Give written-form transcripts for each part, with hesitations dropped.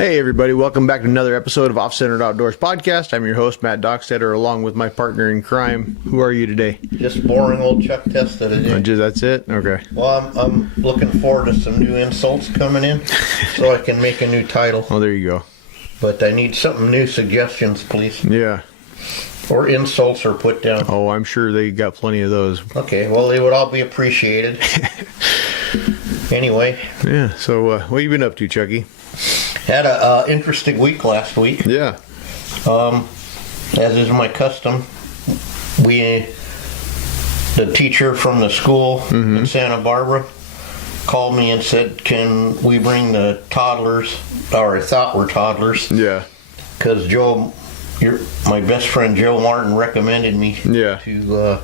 Hey everybody, welcome back to another episode of OffCentered Outdoors Podcast. I'm your host, Matt Dockstetter, along with my partner in crime. Who are you today? Just boring old Chuck Testa today. That's it? Okay. Well, I'm looking forward to some new insults coming in so I can make a new title. Oh, there you go. But I need something new, suggestions, please. Yeah. Or insults are put down. Oh, I'm sure they got plenty of those. Okay, well, they would all be appreciated. Anyway. Yeah, so what have you been up to, Chucky? Had a interesting week last week. Yeah. As is my custom, the teacher from the school in Santa Barbara called me and said, can we bring the toddlers, or I thought were toddlers. Yeah. Because my best friend Joe Martin recommended me to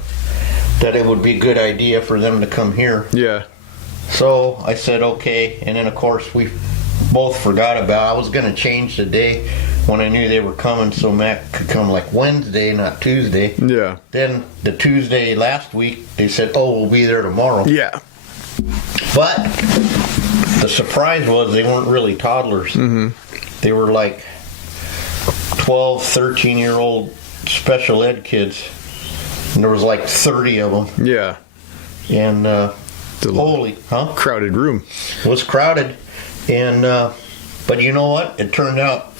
that it would be a good idea for them to come here. Yeah. So I said okay, and then of course we both forgot about. I was going to change the day when I knew they were coming, so Matt could come like Wednesday, not Tuesday. Yeah. Then the Tuesday last week, they said, "Oh, we'll be there tomorrow." Yeah. But the surprise was they weren't really toddlers. Mm-hmm. They were like 12, 13-year-old special ed kids, and there was like 30 of them. Yeah. And crowded room. It was crowded, and but you know what? It turned out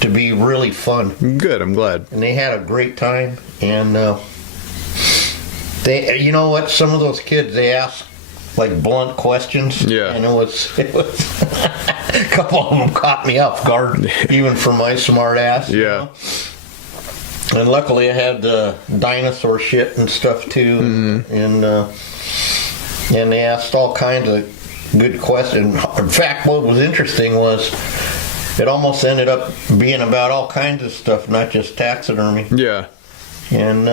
to be really fun. Good, I'm glad. And they had a great time, and they, you know what? Some of those kids, they asked like blunt questions. Yeah. And it was a couple of them caught me off guard, even for my smart ass. Yeah. And luckily I had the dinosaur shit and stuff too, and they asked all kinds of good questions. In fact, what was interesting was it almost ended up being about all kinds of stuff, not just taxidermy. Yeah. And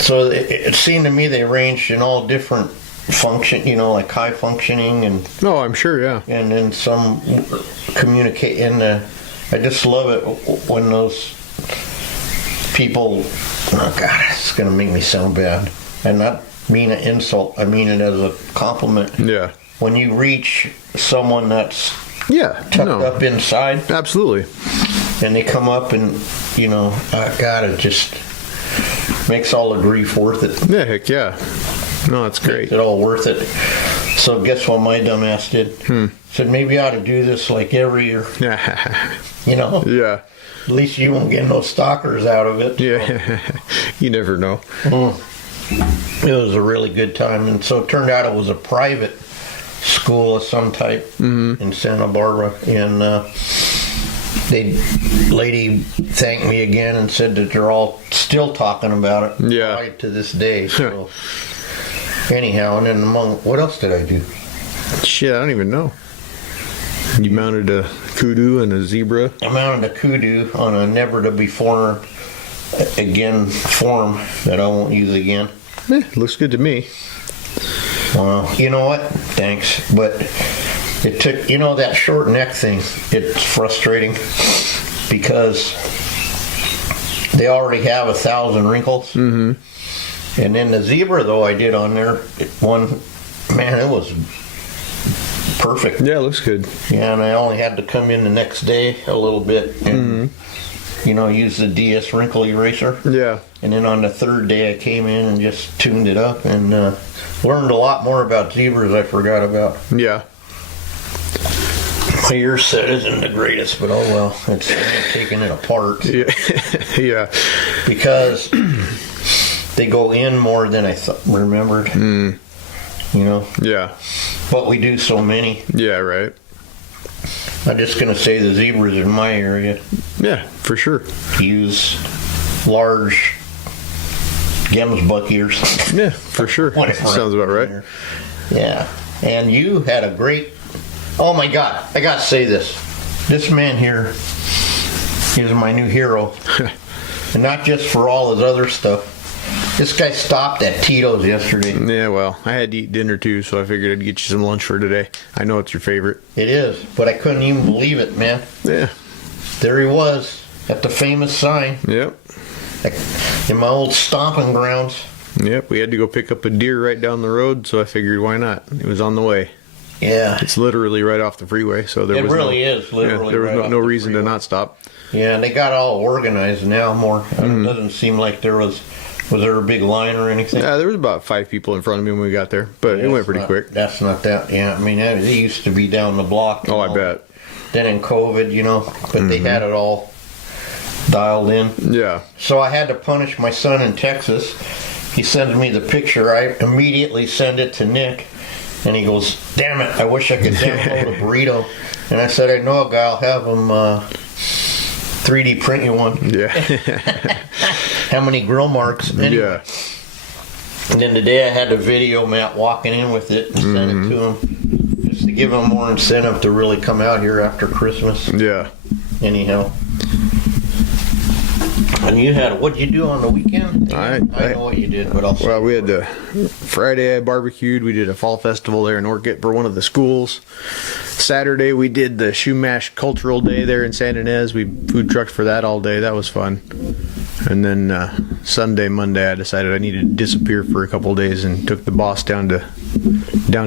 so it seemed to me they ranged in all different function, like high functioning and. No, I'm sure, yeah. And then some communicate. And I just love it when those people. Oh God, it's gonna make me sound bad. And not mean an insult. I mean it as a compliment. Yeah. When you reach someone that's tucked up inside. Absolutely. And they come up and, God, it just makes all the grief worth it. Yeah, heck yeah. No, that's great. Makes it all worth it. So guess what my dumbass did? Said maybe I ought to do this like every year. Yeah. At least you won't get no stalkers out of it. Yeah. You never know. It was a really good time, and so it turned out it was a private school of some type in Santa Barbara, and the lady thanked me again and said that they're all still talking about it right to this day. So anyhow, and then what else did I do? Shit, I don't even know. You mounted a kudu and a zebra? I mounted a kudu on a never-to-be-form form that I won't use again. Looks good to me. Well, you know what? Thanks. But it took, that short neck thing, it's frustrating because they already have 1,000 wrinkles. Mm-hmm. And then the zebra, though, I did on there, it was perfect. Yeah, it looks good. Yeah, and I only had to come in the next day a little bit and, use the DS wrinkle eraser. Yeah. And then on the third day I came in and just tuned it up and learned a lot more about zebras I forgot about. Yeah. My ear set isn't the greatest, but oh well. It's taking it apart. Yeah. Yeah. Because they go in more than I remembered. Yeah. But we do so many. Yeah, right. I'm just going to say the zebras in my area. Yeah, for sure. Use large gemsbuck ears. Yeah, for sure. Sounds about right. Yeah. And you had a great... Oh my God, I got to say this. This man here is my new hero. And not just for all his other stuff. This guy stopped at Tito's yesterday. Yeah, well, I had to eat dinner too, so I figured I'd get you some lunch for today. I know it's your favorite. It is, but I couldn't even believe it, man. Yeah. There he was, at the famous sign. Yep. In my old stomping grounds. Yep, we had to go pick up a deer right down the road, so I figured why not? It was on the way. Yeah. It's literally right off the freeway, so there It was really is literally there was right off no the reason to freeway. not stop. Yeah, and they got all organized now more. It doesn't seem like there was there a big line or anything? Yeah, there was about 5 people in front of me when we got there, but it went pretty quick. That's not that, yeah. I mean, it used to be down the block. Oh, I bet. Then in COVID, but they had it all dialed in. Yeah. So I had to punish my son in Texas. He sends me the picture. I immediately send it to Nick, and he goes, "Damn it, I wish I could download a burrito." And I said, "I know a guy. I'll have him 3D print you one." Yeah. How many grill marks? Anyway. Yeah. And then today I had the video Matt walking in with it and sent it to him just to give him more incentive to really come out here after Christmas. Yeah. Anyhow. And you had, what'd you do on the weekend? I know what you did, but Well, we had Friday I barbecued. We did a fall festival there in Orchid for one of the schools. Saturday we did the Shoemash Cultural Day there in San Ynez. We food trucked for that all day. That was fun. And then Sunday, Monday, I decided I needed to disappear for a couple of days and took the boss down to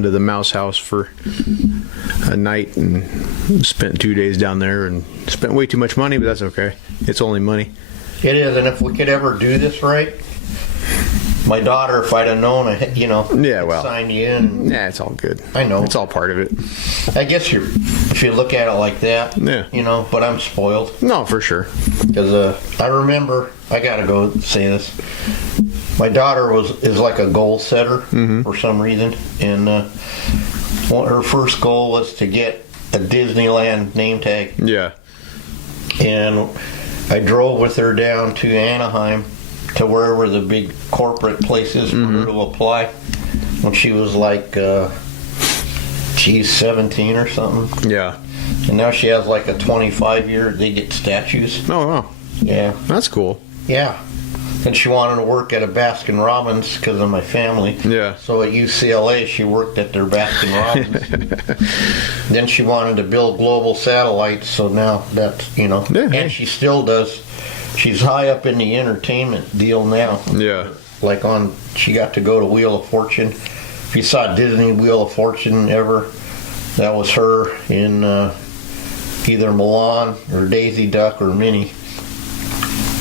the Mouse House for a night and spent 2 days down there and spent way too much money, but that's okay. It's only money. It is, and if we could ever do this right, my daughter, if I'd have known, signed you in. Yeah, it's all good. I know. It's all part of it. I guess if you look at it like that, yeah. But I'm spoiled. No, for sure. Because I remember, I gotta go say this. My daughter is like a goal setter for some reason, and her first goal was to get a Disneyland name tag. Yeah. And I drove with her down to Anaheim to wherever the big corporate places for her to apply when she was like 17 or something. Yeah. And now she has like a 25-year, they get statues. Oh, wow. Yeah. That's cool. Yeah. And she wanted to work at a Baskin Robbins because of my family. Yeah. So at UCLA, she worked at their Baskin Robbins. Then she wanted to build global satellites, so now that's, Yeah. And she still does. She's high up in the entertainment deal now. Yeah. Like she got to go to Wheel of Fortune. If you saw Disney Wheel of Fortune ever, that was her in either Milan or Daisy Duck or Minnie.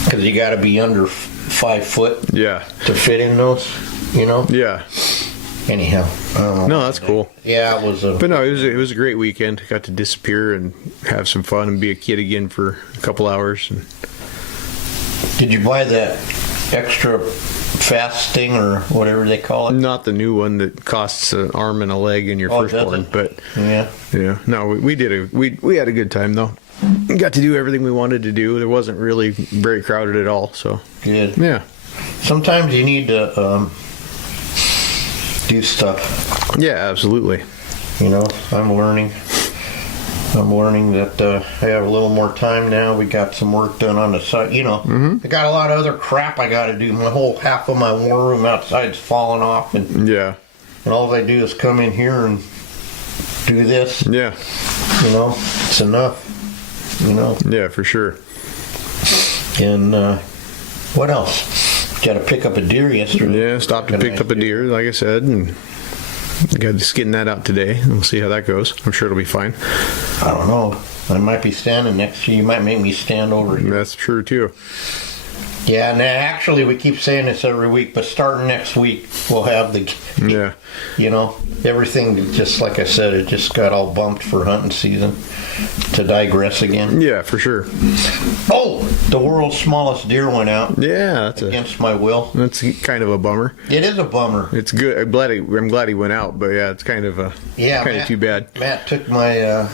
Because you got to be under 5 foot Yeah. to fit in those, Yeah. Anyhow, I don't know. No, that's cool. Yeah, it was But no, it was a great weekend. Got to disappear and have some fun and be a kid again for a couple hours. And Did you buy that extra fast thing or whatever they call it? not the new one that costs an arm and a leg in your Oh, firstborn, does it? but Yeah. yeah. No, we had a good time though. Got to do everything we wanted to do. There wasn't really very crowded at all. So Good. yeah. Sometimes you need to do stuff. Yeah, absolutely. I'm learning that I have a little more time now. We got some work done on the side. I got a lot of other crap I got to do. My whole half of my war room outside's falling off, and Yeah. all I do is come in here and do this. Yeah. It's enough. Yeah, for sure. And what else? Got to pick up a deer yesterday. Yeah, stopped and picked up a deer, like I said, and got just getting that out today. And we'll see how that goes. I'm sure it'll be fine. I don't know. I might be standing next to you. You might make me stand over here. That's true too. Yeah, and actually we keep saying this every week, but starting next week we'll have the, Yeah. everything, just like I said, it just got all bumped for hunting season. To digress again. Yeah, for sure. Oh, the world's smallest deer went out Yeah, against my will. that's kind of a bummer. It is a bummer. It's good. I'm glad he went out, but yeah, it's kind of too bad. Matt took my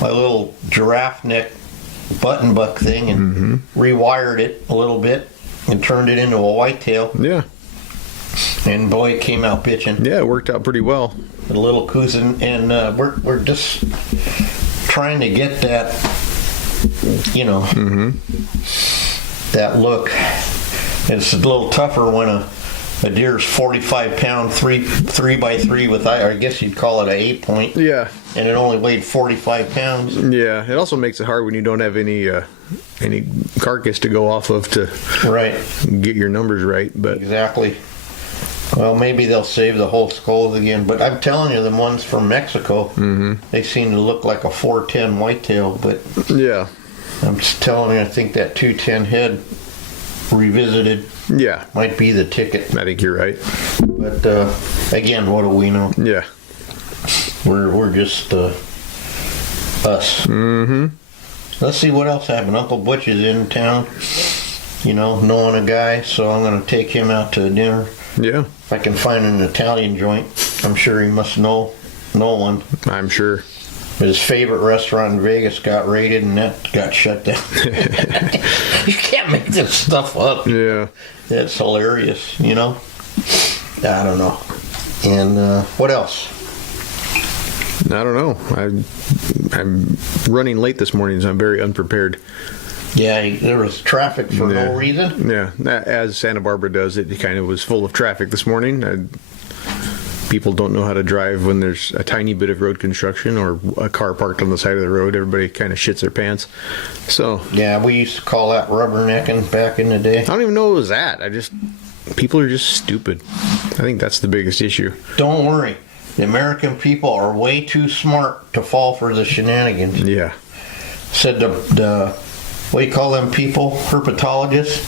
my little giraffe neck button buck thing and rewired it a little bit and turned it into a whitetail. Yeah. And boy, it came out bitching. Yeah, it worked out pretty well. A little cousin, and we're just trying to get that, that look. It's a little tougher when a deer's 45-pound 3x3 with, I guess you'd call it a 8-point. Yeah. And it only weighed 45 pounds. Yeah, it also makes it hard when you don't have any carcass to go off of to Right. get your numbers right. But Exactly. Well, maybe they'll save the whole skulls again. But I'm telling you, the ones from Mexico, they seem to look like a 410 whitetail. But Yeah. I'm just telling you, I think that 210 head revisited might be the ticket. I think you're right. But again, what do we know? Yeah. We're just us. Let's see what else happened. Uncle Butch is in town, knowing a guy, so I'm going to take him out to dinner. Yeah. If I can find an Italian joint, I'm sure he must know one. I'm sure. His favorite restaurant in Vegas got raided and that got shut down. You can't make this stuff up. Yeah. That's hilarious, I don't know. And what else? I don't know. I'm running late this morning, so I'm very unprepared. Yeah, there was traffic for no reason. Yeah, as Santa Barbara does, it kind of was full of traffic this morning. People don't know how to drive when there's a tiny bit of road construction or a car parked on the side of the road. Everybody kind of shits their pants. So yeah, we used to call that rubbernecking back in the day. I don't even know what it was that. People are just stupid. I think that's the biggest issue. Don't worry. The American people are way too smart to fall for the shenanigans. Yeah. Said the what do you call them people? Herpetologist.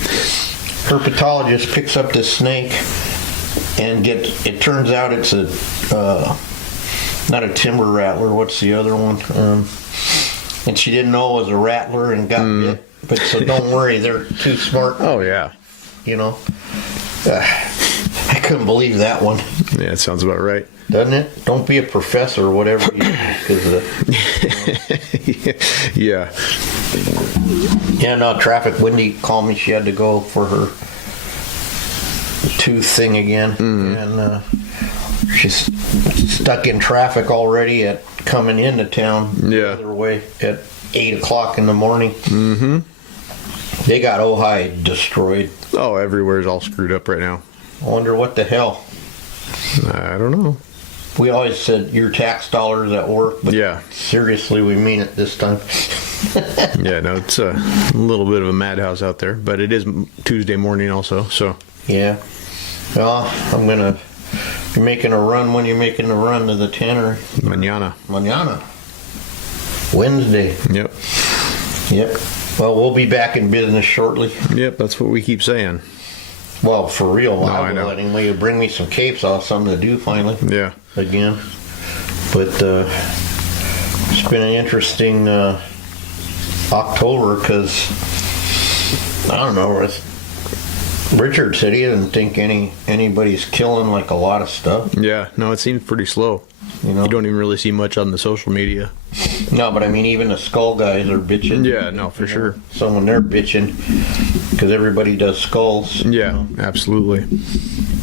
Herpetologist picks up this snake and it turns out it's not a timber rattler. What's the other one? And she didn't know it was a rattler and got bit. But so don't worry, they're too smart. Oh yeah. I couldn't believe that one. Yeah, it sounds about right. Doesn't it? Don't be a professor or whatever you do. Yeah. Yeah, no, traffic. Wendy called me. She had to go for her tooth thing again. And she's stuck in traffic already at coming into town the other way at 8 o'clock in the morning. They got Ojai destroyed. Oh, everywhere's all screwed up right now. I wonder what the hell. I don't know. We always said your tax dollars at work, but seriously, we mean it this time. Yeah, no, it's a little bit of a madhouse out there, but it is Tuesday morning also, so. Yeah. Well, you're making a run when you're making a run to the tannery. Mañana. Wednesday. Yep. Well, we'll be back in business shortly. Yep, that's what we keep saying. Well, for real. No, I know. Anyway, you bring me some capes. I'll have something to do finally. Yeah. Again. But it's been an interesting October because, I don't know, Richard said he didn't think anybody's killing like a lot of stuff. Yeah, no, it seems pretty slow. You don't even really see much on the social media. No, but I mean, even the skull guys are bitching. Yeah, no, for sure. So when they're bitching, because everybody does skulls. Yeah, absolutely.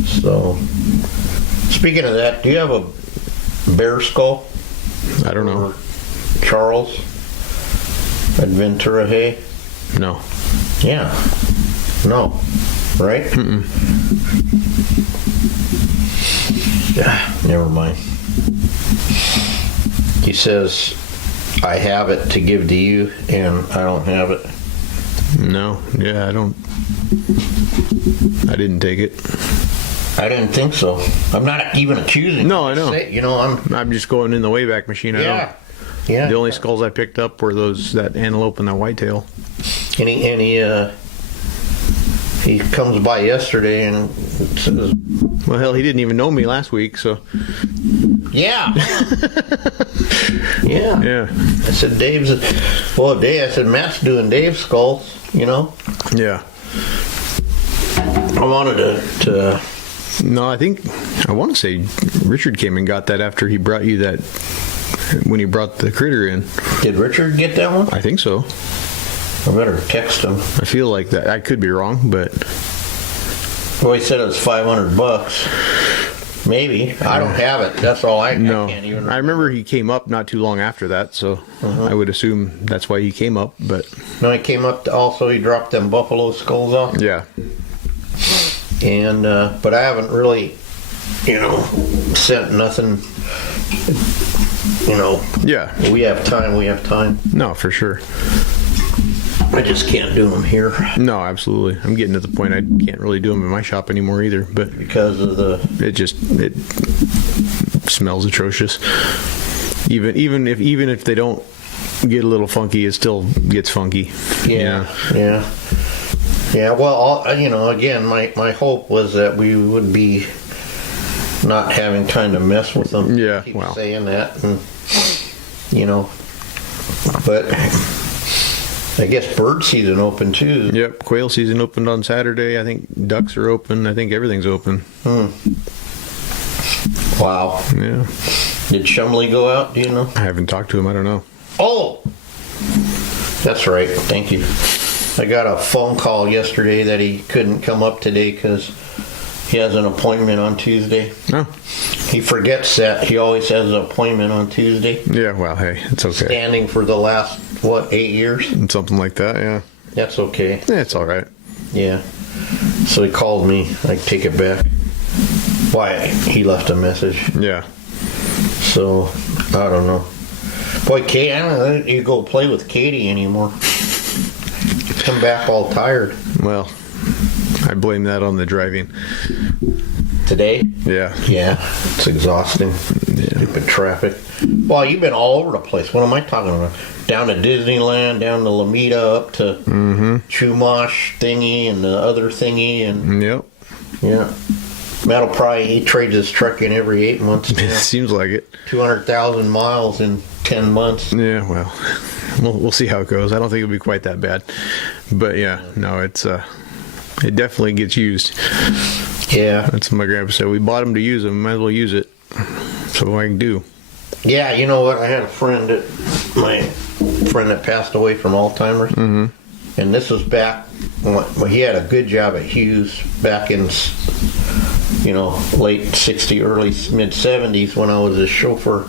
So, speaking of that, do you have a bear skull? I don't know. Or Charles at Ventura Hay? No. Yeah. No. Right? Yeah, never mind. He says, I have it to give to you, and I don't have it. No. Yeah, I didn't take it. I didn't think so. I'm not even accusing. No, I know. I'm just going in the Wayback Machine. Yeah. The only skulls I picked up were that antelope and that whitetail. And he comes by yesterday and says, well, hell, he didn't even know me last week, so. Yeah. Yeah. I said, Dave, I said, Matt's doing Dave's skulls, Yeah. I wanted to No, I want to say Richard came and got that after he brought you that, when he brought the critter in. Did Richard get that one? I think so. I better text him. I feel like that. I could be wrong, but. Well, he said it was $500. Maybe. I don't have it. That's all I can't even remember. I remember he came up not too long after that, so I would assume that's why he came up, but. No, he came up also, he dropped them buffalo skulls off. Yeah. And, but I haven't really, sent nothing, Yeah. We have time. No, for sure. I just can't do them here No, absolutely. I'm getting to the point I can't really do them in my shop anymore either. But because of the. it smells atrocious. Even if they don't get a little funky, it still gets funky. Yeah. Well, again, my hope was that we would be not having time to mess with them. Yeah, Keep well. saying that, and but I guess bird season open too. Yep, quail season opened on Saturday. I think ducks are open. I think everything's open. Wow. Yeah. Did Shumley go out? Do you know? I haven't talked to him. I don't know. Oh, that's right. Thank you. I got a phone call yesterday that he couldn't come up today because he has an appointment on Tuesday. Oh. He forgets that he always has an appointment on Tuesday. Yeah, well, hey, it's okay. Standing for the last, 8 years? Something like that, yeah. That's okay. Yeah, it's all right. Yeah. So he called me. I take it back. Why? He left a message. Yeah. So, I don't know. Boy, Kate, I don't know if you go play with Katie anymore. Come back all tired. Well, I blame that on the driving. Today? Yeah. Yeah, it's exhausting. Yeah. Stupid traffic. Well, you've been all over the place. What am I talking about? Down to Disneyland, down to Lomita, up to Chumash thingy and the other thingy, and Yep. yeah. Matt'll probably he trades his truck in every 8 months. It seems like it. 200,000 miles in 10 months. Yeah, well, we'll see how it goes. I don't think it'll be quite that bad. But yeah, no, it definitely gets used. Yeah. That's what my grandpa said. We bought them to use them. Might as well use it. So what I can do. Yeah, you know what? I had my friend that passed away from Alzheimer's. Mm-hmm. And this was back when he had a good job at Hughes back in, late 60s, early mid 70s when I was his chauffeur.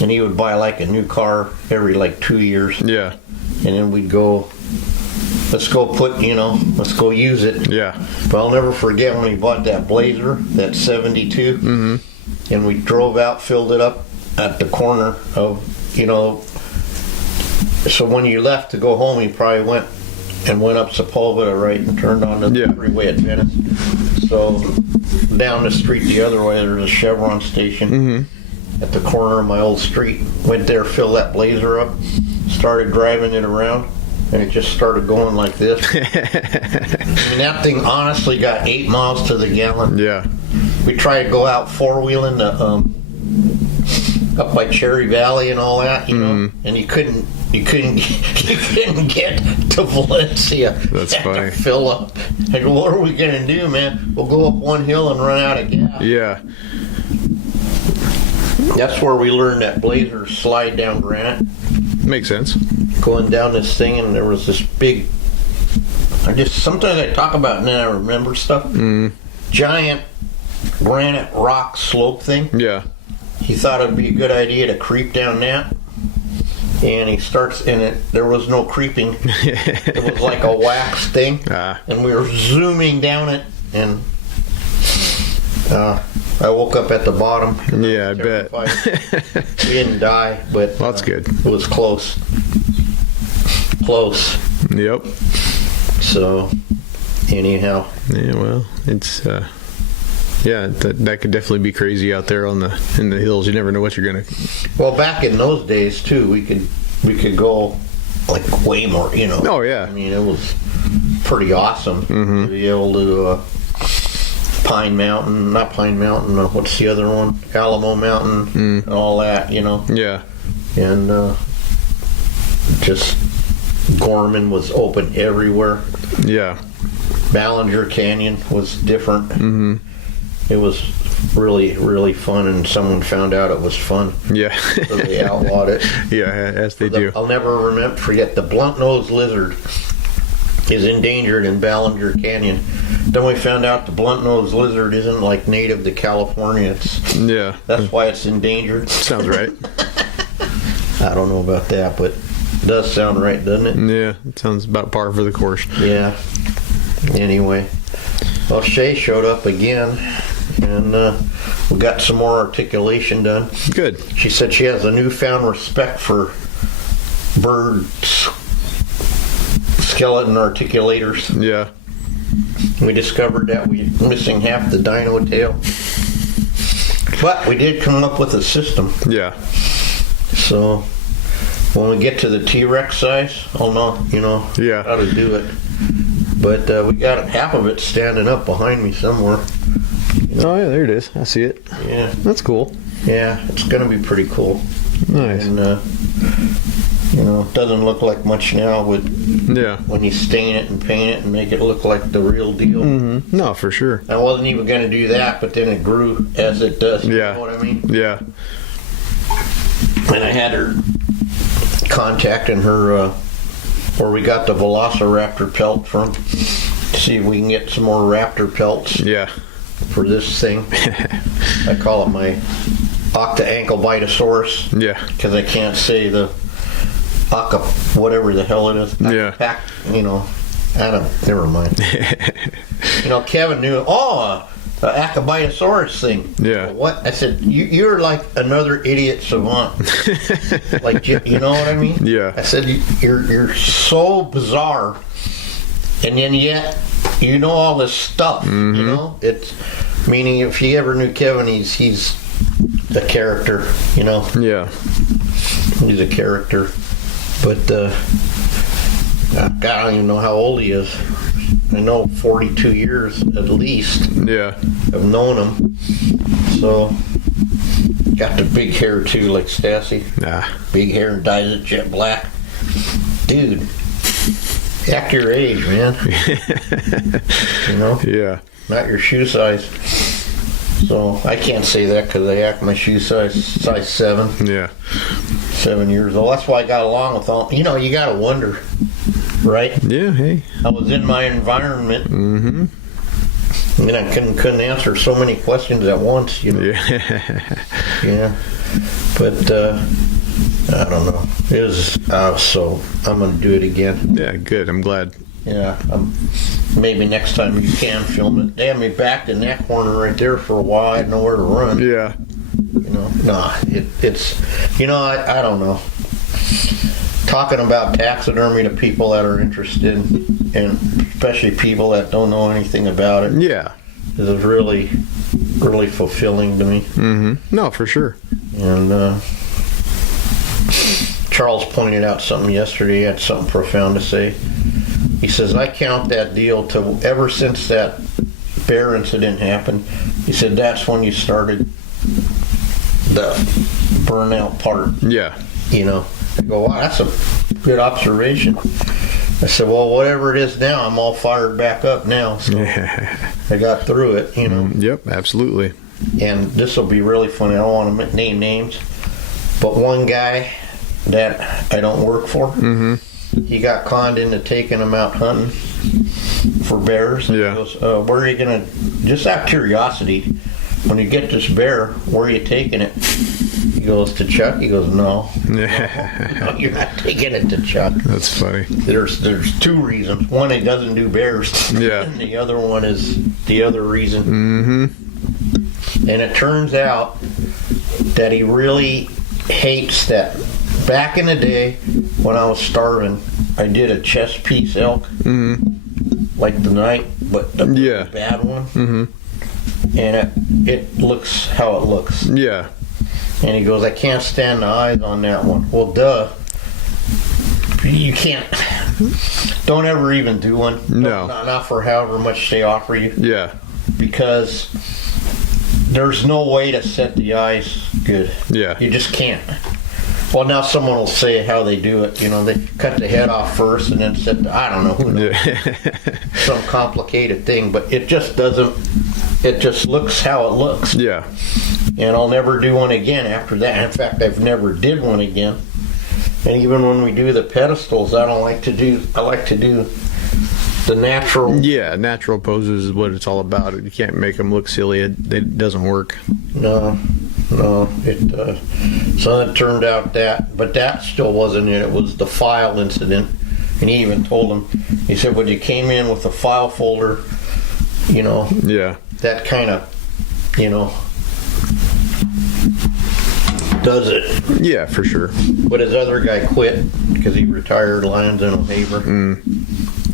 And he would buy like a new car every 2 years. Yeah. And then we'd go, let's go use it. Yeah. But I'll never forget when he bought that Blazer, that 72. Mm-hmm. And we drove out, filled it up at the corner of, so when you left to go home, you probably went up Sepulveda, right, and turned onto the freeway at Venice. So down the street the other way, there's a Chevron station at the corner of my old street. Went there, filled that Blazer up, started driving it around, and it just started going like this. I mean, that thing honestly got 8 miles to the gallon. Yeah. We tried to go out four-wheeling up by Cherry Valley and all that, and you couldn't get to Valencia. That's funny. To fill up. I go, what are we gonna do, man? We'll go up one hill and run out of gas. Yeah. That's where we learned that Blazer slide down granite. Makes sense. Going down this thing, and there was this big. Sometimes I talk about it and then I remember stuff. Giant granite rock slope thing. Yeah. He thought it'd be a good idea to creep down that. And he starts in it. There was no creeping. It was like a wax thing. And we were zooming down it. And I woke up at the bottom. Yeah, I bet. We didn't die, but well, that's good. It was close. Close. Yep. So, anyhow. Yeah, well, it's that could definitely be crazy out there in the hills. You never know what you're gonna. Well, back in those days too, we could go way more. Oh yeah. I mean, it was pretty awesome to be able to not Pine Mountain. What's the other one? Alamo Mountain and all that. Yeah. And just Gorman was open everywhere. Yeah. Ballinger Canyon was different. Mm-hmm. It was really, really fun, and someone found out it was fun. Yeah. So they outlawed it. Yeah, as they do. I'll never forget the blunt-nosed lizard is endangered in Ballinger Canyon. Then we found out the blunt-nosed lizard isn't native to California. That's why it's endangered. Sounds right. I don't know about that, but it does sound right, doesn't it? Yeah, it sounds about par for the course. Yeah. Anyway, well, Shay showed up again, and we got some more articulation done. Good. She said she has a newfound respect for bird skeleton articulators. Yeah. We discovered that we were missing half the dino tail. But we did come up with a system. Yeah. So when we get to the T-Rex size, I'll know, Yeah. how to do it. But we got half of it standing up behind me somewhere. Oh, yeah, there it is. I see it. Yeah. That's cool. Yeah, it's going to be pretty cool. Nice. And, it doesn't look like much now when you stain it and paint it and make it look like the real deal. Mm-hmm. No, for sure. I wasn't even going to do that, but then it grew as it does. Yeah. You know what I mean? Yeah. And I had her contacting her where we got the Velociraptor pelt from to see if we can get some more raptor pelts Yeah. for this thing. I call it my Octa-Ankle-Bitosaurus. Yeah. Because I can't say the whatever the hell it is. Yeah. Never mind. Kevin knew, the Acobitosaurus thing. Yeah. What? I said, you're like another idiot savant. Like, you know what I mean? Yeah. I said, you're so bizarre, and then yet you know all this stuff. Mm-hmm. It's meaning if you ever knew Kevin, he's a character. Yeah. He's a character. But God, I don't even know how old he is. I know 42 years at least. Yeah. I've known him. So, got the big hair too, like Stassi. Nah. Big hair and dyes it jet black. Dude, act your age, man. Yeah. Not your shoe size. So, I can't say that because I act my shoe size 7. Yeah. 7 years old. That's why I got along with all. You got to wonder, right? Yeah. Hey. I was in my environment. Mm-hmm. And I couldn't answer so many questions at once. Yeah. Yeah. But I don't know. It was so I'm gonna do it again. Yeah. Good. I'm glad. Yeah. Maybe next time you can film it. They had me backed in that corner right there for a while. I had nowhere to run. Yeah. It's I don't know. Talking about taxidermy to people that are interested, and especially people that don't know anything about it, Yeah. is really, really fulfilling to me. Mm-hmm. No, for sure. And Charles pointed out something yesterday. He had something profound to say. He says, I count that deal to ever since that bear incident happened. He said, that's when you started the burnout part. Yeah. I go, wow, that's a good observation. I said, well, whatever it is now, I'm all fired back up now. So I got through it, Yep. Absolutely. And this will be really funny. I don't want to name names, but one guy that I don't work for, he got conned into taking him out hunting for bears. And Yeah. He goes, where are you going to, just out of curiosity, when you get this bear, where are you taking it? He goes, to Chuck? He goes, no, you're not taking it to Chuck. That's funny. There's 2 reasons. One, he doesn't do bears. Yeah. And the other one is the other reason. Mm-hmm. And it turns out that he really hates that. Back in the day, when I was starving, I did a chest piece elk, like the night, but the bad one. Mm-hmm. And it looks how it looks. Yeah. And he goes, I can't stand the eyes on that one. Well, duh. You can't. Don't ever even do one. No. Not for however much they offer you. Yeah. Because there's no way to set the eyes good. Yeah. You just can't. Well, now someone will say how they do it. They cut the head off first and then set I don't know. Who knows? Yeah. Some complicated thing. But it just doesn't. It just looks how it looks. Yeah. And I'll never do one again after that. In fact, I've never did one again. And even when we do the pedestals, I like to do the natural. Yeah, natural poses is what it's all about. You can't make them look silly. It doesn't work. No. So it turned out but that still wasn't it. It was the file incident. And he even told him, he said, when you came in with a file folder, Yeah. that kind of, does it. Yeah, for sure. But his other guy quit because he retired Lions in O'Haver.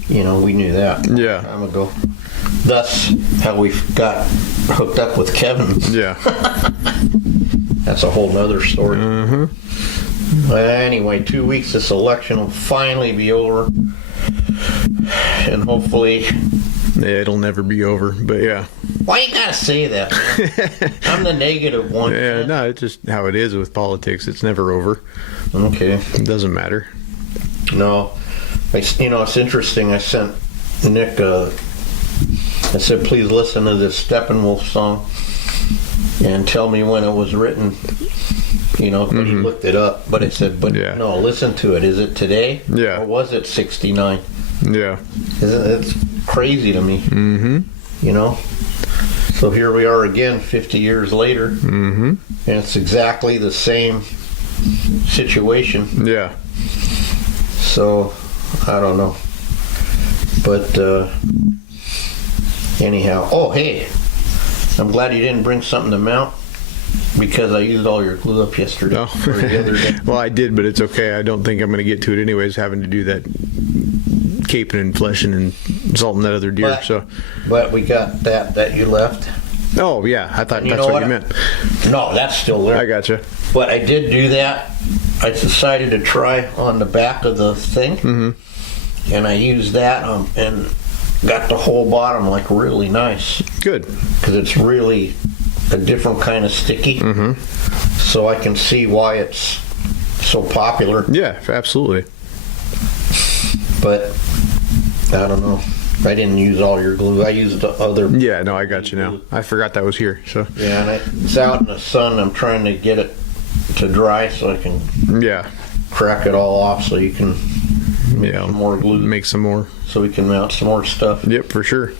we knew that a long Yeah. time ago. Thus, how we got hooked up with Kevin. Yeah. That's a whole nother story. Mm-hmm. But anyway, 2 weeks, this election will finally be over. And hopefully... Yeah, it'll never be over, but yeah. Why you gotta say that, man? I'm the negative one. Yeah, no, it's just how it is with politics. It's never over. Okay. It doesn't matter. No. It's interesting. I sent Nick, I said, please listen to this Steppenwolf song and tell me when it was written. But he looked it up. But it said, no, listen to it. Is it today? Yeah. Or was it 69? Yeah. It's crazy to me. Mm-hmm. So here we are again 50 years later. Mm-hmm. And it's exactly the same situation. Yeah. So, I don't know. But, anyhow. Oh, hey. I'm glad you didn't bring something to mount because I used all your glue up yesterday. No. Or the other day. Well, I did, but it's okay. I don't think I'm going to get to it anyways, having to do that caping and fleshing and salting that other deer. But we got that you left. Oh, yeah. I thought And that's what you meant. No, that's still there. I gotcha. But I did do that. I decided to try on the back of the thing. Mm-hmm. And I used that and got the whole bottom really nice. Good. Because it's really a different kind of sticky. Mm-hmm. So I can see why it's so popular. Yeah, absolutely. But I don't know. I didn't use all your glue. I used the other. Yeah, no, I got you now. I forgot that was here. So Yeah, and it's out in the sun. I'm trying to get it to dry so I can yeah, crack it all off so you can make some more glue. Make some more. So we can mount some more stuff. Yep, for sure.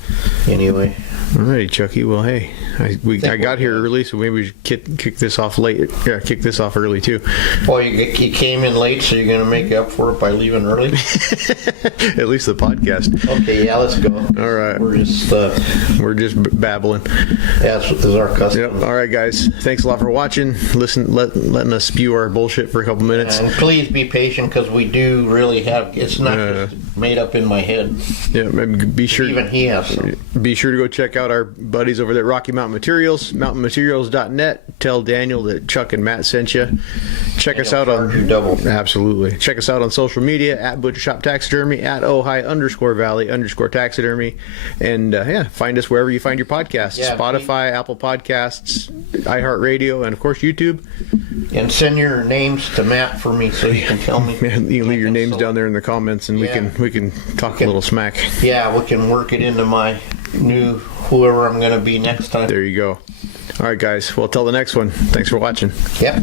Anyway. Alrighty, Chucky. Well, hey, I got here early, so maybe we should kick this off late. Yeah, kick this off early too. Well, you came in late, so you're going to make up for it by leaving early? At least the podcast. Okay, yeah, let's go. All right. We're just babbling. as is our custom. Yep. All right, guys. Thanks a lot for watching. Letting us spew our bullshit for a couple minutes. And please be patient because we do really have. It's not just made up in my head. Yeah, be sure. Even he has some. Be sure to go check out our buddies over there at Rocky Mountain Materials, mountainmaterials.net. Tell Daniel that Chuck and Matt sent you. Check us out on Absolutely. Check us out on social media at Butcher Shop Taxidermy, at Ojai_Valley_Taxidermy, and find us wherever you find your podcasts: Spotify, Apple Podcasts, iHeart Radio, and of course YouTube. And send your names to Matt for me so you can tell me. You can leave your names down there in the comments, and we can talk a little smack. Yeah, we can work it into my new whoever I'm going to be next time. There you go. All right, guys. Well, till the next one. Thanks for watching. Yep.